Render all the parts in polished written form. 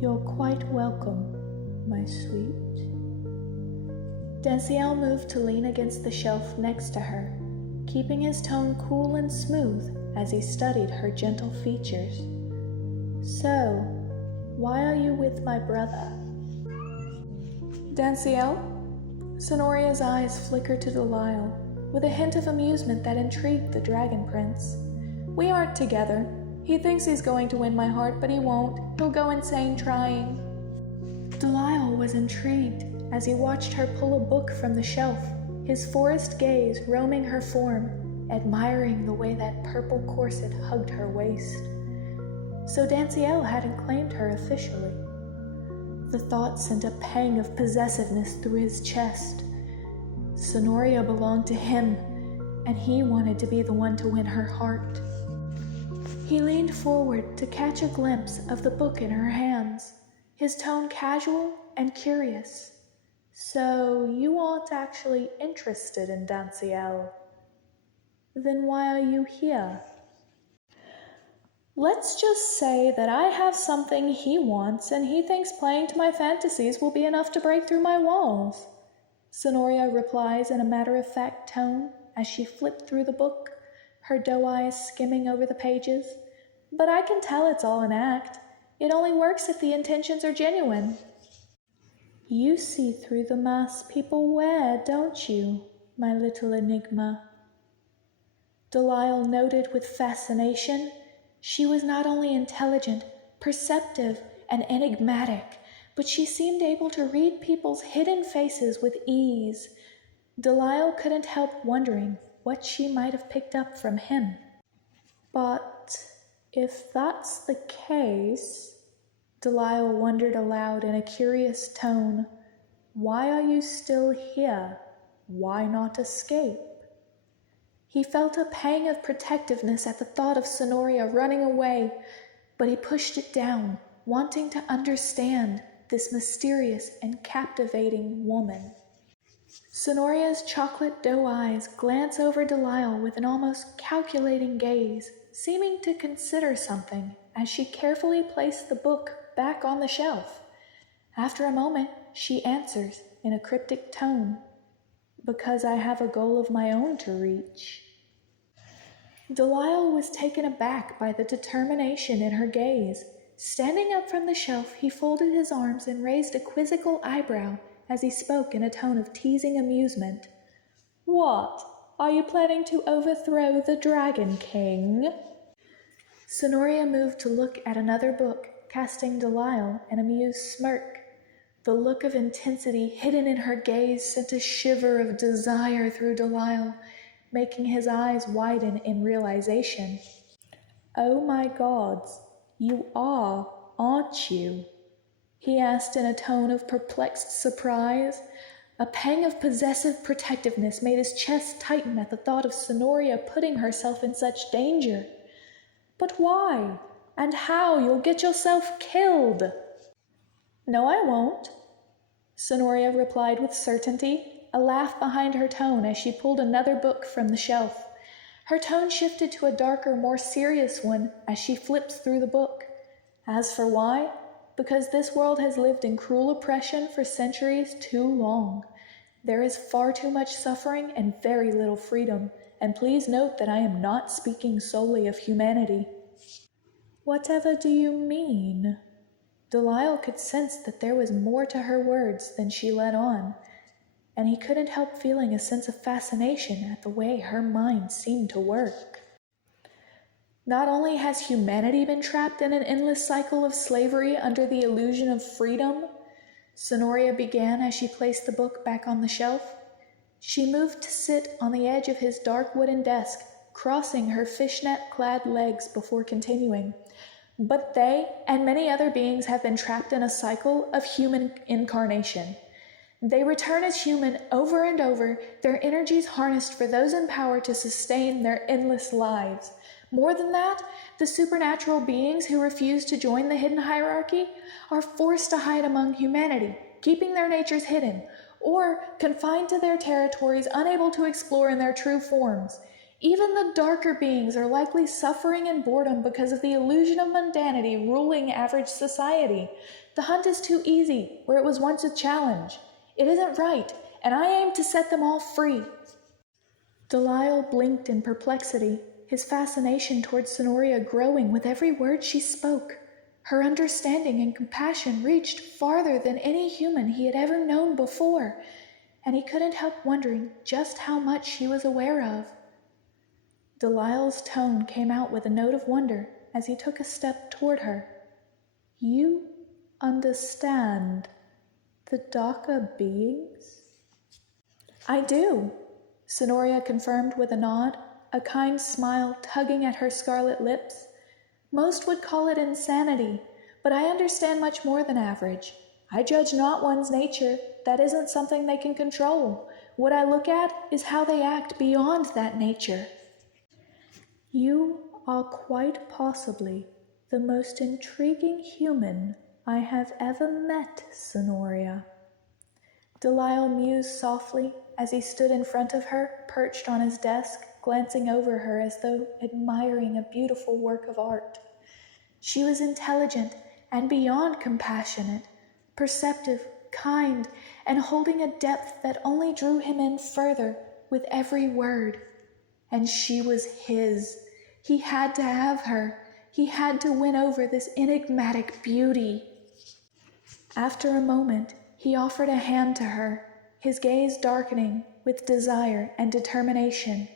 You're quite welcome, my sweet. Delial moved to lean against the shelf next to her, keeping his tone cool and smooth as he studied her gentle features. So, why are you with my brother? Delial? Sonoria's eyes flickered to Delial, with a hint of amusement that intrigued the Dragon Prince. We aren't together. He thinks he's going to win my heart, but he won't. He'll go insane trying. Delial was intrigued as he watched her pull a book from the shelf, his forest gaze roaming her form, admiring the way that purple corset hugged her waist. So Delial hadn't claimed her officially. The thought sent a pang of possessiveness through his chest. Sonoria belonged to him, and he wanted to be the one to win her heart. He leaned forward to catch a glimpse of the book in her hands, his tone casual and curious. So you aren't actually interested in Delial? Then why are you here? Let's just say that I have something he wants and he thinks playing to my fantasies will be enough to break through my walls. Sonoria replies in a matter-of-fact tone as she flipped through the book, her doe eyes skimming over the pages. But I can tell it's all an act. It only works if the intentions are genuine. You see through the masks people wear, don't you, my little enigma? Delial noted with fascination. She was not only intelligent, perceptive, and enigmatic, but she seemed able to read people's hidden faces with ease. Delial couldn't help wondering what she might have picked up from him. But if that's the case, Delial wondered aloud in a curious tone, why are you still here? Why not escape? He felt a pang of protectiveness at the thought of Sonoria running away, but he pushed it down, wanting to understand this mysterious and captivating woman. Sonoria's chocolate doe eyes glance over Delial with an almost calculating gaze, seeming to consider something as she carefully placed the book back on the shelf. After a moment, she answers in a cryptic tone, because I have a goal of my own to reach. Delial was taken aback by the determination in her gaze. Standing up from the shelf, he folded his arms and raised a quizzical eyebrow as he spoke in a tone of teasing amusement. What? Are you planning to overthrow the Dragon King? Sonoria moved to look at another book, casting Delial an amused smirk. The look of intensity hidden in her gaze sent a shiver of desire through Delial, making his eyes widen in realization. Oh my gods, you are, aren't you? He asked in a tone of perplexed surprise. A pang of possessive protectiveness made his chest tighten at the thought of Sonoria putting herself in such danger. But why? And how? You'll get yourself killed. No, I won't, Sonoria replied with certainty, a laugh behind her tone as she pulled another book from the shelf. Her tone shifted to a darker, more serious one as she flipped through the book. As for why? Because this world has lived in cruel oppression for centuries too long. There is far too much suffering and very little freedom, and please note that I am not speaking solely of humanity. Whatever do you mean? Delial could sense that there was more to her words than she let on, and he couldn't help feeling a sense of fascination at the way her mind seemed to work. Not only has humanity been trapped in an endless cycle of slavery under the illusion of freedom, Sonoria began as she placed the book back on the shelf. She moved to sit on the edge of his dark wooden desk, crossing her fishnet-clad legs before continuing. But they and many other beings have been trapped in a cycle of human incarnation. They return as human over and over, their energies harnessed for those in power to sustain their endless lives. More than that, the supernatural beings who refuse to join the hidden hierarchy are forced to hide among humanity, keeping their natures hidden, or confined to their territories, unable to explore in their true forms. Even the darker beings are likely suffering in boredom because of the illusion of mundanity ruling average society. The hunt is too easy, where it was once a challenge. It isn't right, and I aim to set them all free. Delial blinked in perplexity, his fascination towards Sonoria growing with every word she spoke. Her understanding and compassion reached farther than any human he had ever known before, and he couldn't help wondering just how much she was aware of. Delial's tone came out with a note of wonder as he took a step toward her. You understand the darker beings? I do, Sonoria confirmed with a nod, a kind smile tugging at her scarlet lips. Most would call it insanity, but I understand much more than average. I judge not one's nature. That isn't something they can control. What I look at is how they act beyond that nature. You are quite possibly the most intriguing human I have ever met, Sonoria. Delial mused softly as he stood in front of her, perched on his desk, glancing over her as though admiring a beautiful work of art. She was intelligent and beyond compassionate, perceptive, kind, and holding a depth that only drew him in further with every word. And she was his. He had to have her. He had to win over this enigmatic beauty. After a moment, he offered a hand to her, his gaze darkening with desire and determination.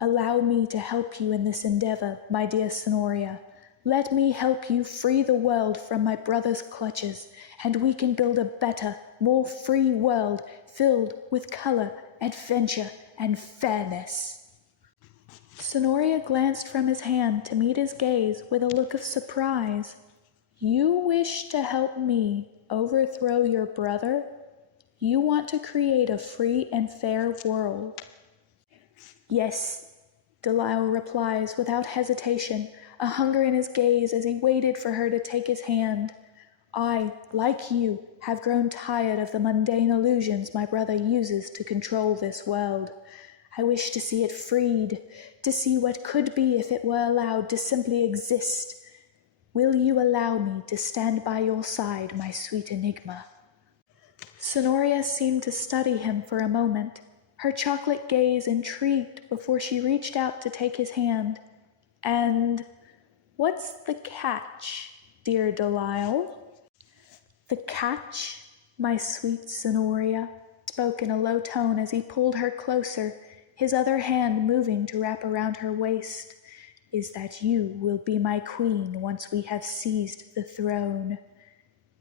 Allow me to help you in this endeavor, my dear Sonoria. Let me help you free the world from my brother's clutches, and we can build a better, more free world filled with color, adventure, and fairness. Sonoria glanced from his hand to meet his gaze with a look of surprise. You wish to help me overthrow your brother? You want to create a free and fair world. Yes, Delial replies without hesitation, a hunger in his gaze as he waited for her to take his hand. I, like you, have grown tired of the mundane illusions my brother uses to control this world. I wish to see it freed, to see what could be if it were allowed to simply exist. Will you allow me to stand by your side, my sweet enigma? Sonoria seemed to study him for a moment, her chocolate gaze intrigued before she reached out to take his hand. And what's the catch, dear Delial? The catch, my sweet Sonoria, spoke in a low tone as he pulled her closer, his other hand moving to wrap around her waist, is that you will be my queen once we have seized the throne.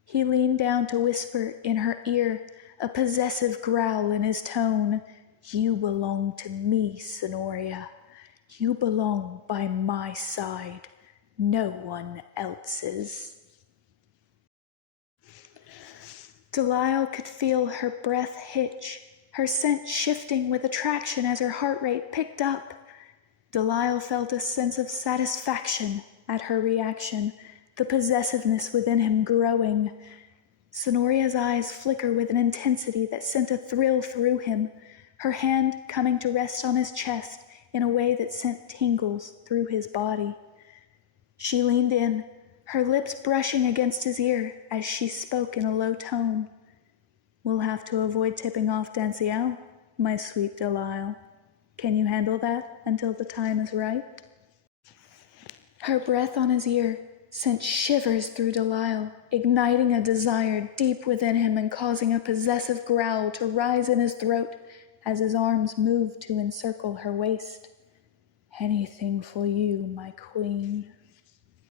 He leaned down to whisper in her ear, a possessive growl in his tone. You belong to me, Sonoria. You belong by my side, no one else's. Delial could feel her breath hitch, her scent shifting with attraction as her heart rate picked up. Delial felt a sense of satisfaction at her reaction, the possessiveness within him growing. Sonoria's eyes flicker with an intensity that sent a thrill through him, her hand coming to rest on his chest in a way that sent tingles through his body. She leaned in, her lips brushing against his ear as she spoke in a low tone. We'll have to avoid tipping off Delial, my sweet Delial. Can you handle that until the time is right? Her breath on his ear sent shivers through Delial, igniting a desire deep within him and causing a possessive growl to rise in his throat as his arms moved to encircle her waist. Anything for you, my queen.